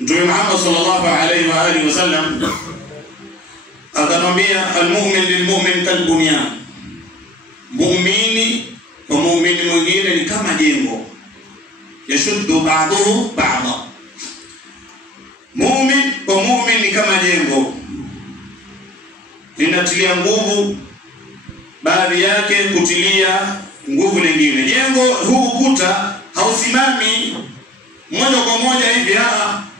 Mtume Muhammad sallallahu alayhi wa alihi wasallam akamwambia almu'min lilmu'min kalbunyan, muumini kwa muumini mwingine ni kama jengo, yashuddu ba'dahu ba'da. Muumini kwa muumini ni kama jengo, linatilia nguvu baadhi yake kutilia nguvu nyingine. Jengo huu ukuta hausimami moja kwa moja hivi,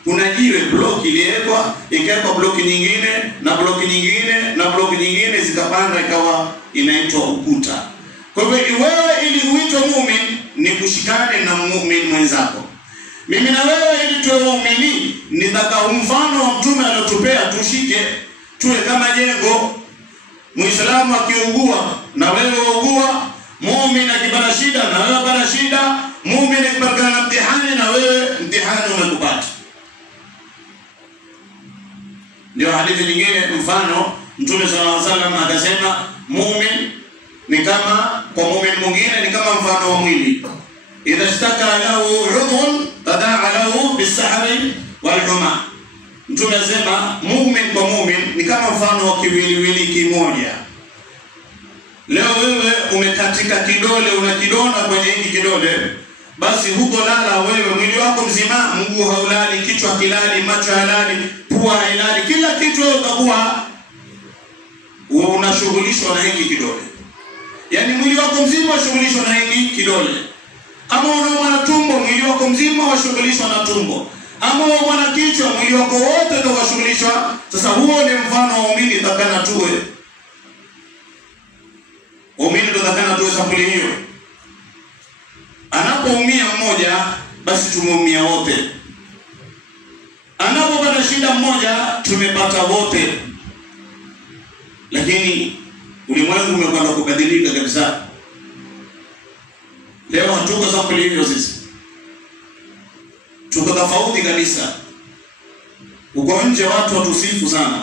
kuna jiwe bloki iliwekwa, ikawekwa bloki nyingine na bloki nyingine na bloki nyingine, zikapanda ikawa inaitwa ukuta. Kwa hivyo wewe ili uitwe muumini ni kushikane na muumini mwenzako. Mimi na wewe ili tuwe waumini ni taka mfano wa Mtume aliyotupea tushike, tuwe kama jengo. Muislamu akiugua na wewe ugua, muumini akipata shida na wewe pata shida, muumini akipata na mtihani na wewe mtihani umekupata. Ndio hadithi nyingine mfano Mtume sallallahu alaihi wasallam akasema muumini ni kama kwa muumini mwingine ni kama mfano wa mwili. Idha ishtaka lahu udhun tadaa lahu bisahri walhuma. Mtume anasema muumini kwa muumini ni kama mfano wa kiwiliwili kimoja. Leo wewe umekatika kidole, una kidonda kwenye hiki kidole, basi huko lala wewe mwili wako mzima, mguu haulali, kichwa kilali, macho halali, pua hailali, kila kitu utakuwa unashughulishwa na hiki kidole. Yani mwili wako mzima washughulishwa na hiki kidole. Ama unaumwa na tumbo, mwili wako mzima washughulishwa na tumbo. Ama unaumwa na kichwa, mwili wako wote ndio washughulishwa. Sasa huo ni mfano wa muumini takana tuwe. Muumini ndio takana tuwe sampuli hiyo. Anapoumia mmoja, basi tumeumia wote. Anapopata shida mmoja, tumepata wote. Lakini ulimwengu umekwenda kubadilika kabisa. Leo hatuko sampuli hiyo sisi. Tuko tofauti kabisa. Uko nje watu watusifu sana.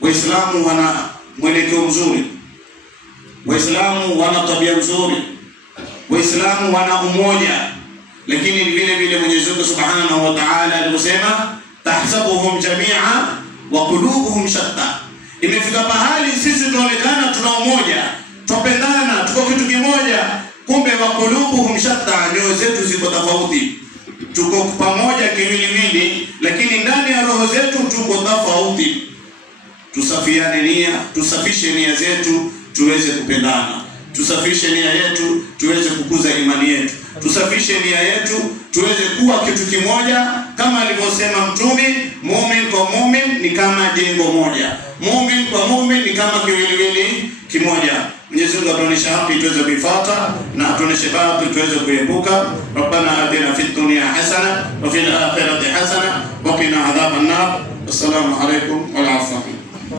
Waislamu wana mwelekeo mzuri. Waislamu wana tabia nzuri. Waislamu wana umoja. Lakini vile vile Mwenyezi Mungu Subhanahu wa Ta'ala alisema tahsabuhum jami'a wa qulubuhum shatta. Imefika pahali sisi tunaonekana tuna umoja, tupendana, tuko kitu kimoja, kumbe wa qulubuhum shatta, nyoyo zetu ziko tofauti. Tuko pamoja kiwiliwili, lakini ndani ya roho zetu tuko tofauti. Tusafiane nia, tusafishe nia zetu tuweze kupendana. Tusafishe nia yetu tuweze kukuza imani yetu. Tusafishe nia yetu tuweze kuwa kitu kimoja, kama alivyosema Mtume, muumini kwa muumini ni kama jengo moja. Muumini kwa muumini ni kama kiwiliwili kimoja. Mwenyezi Mungu atuoneshe haki tuweze kuifuata na atuoneshe batili tuweze kuepuka. Rabbana atina fid dunya hasana wa fil akhirati hasana wa qina adhaban nar. Assalamu alaykum wa rahmatullahi.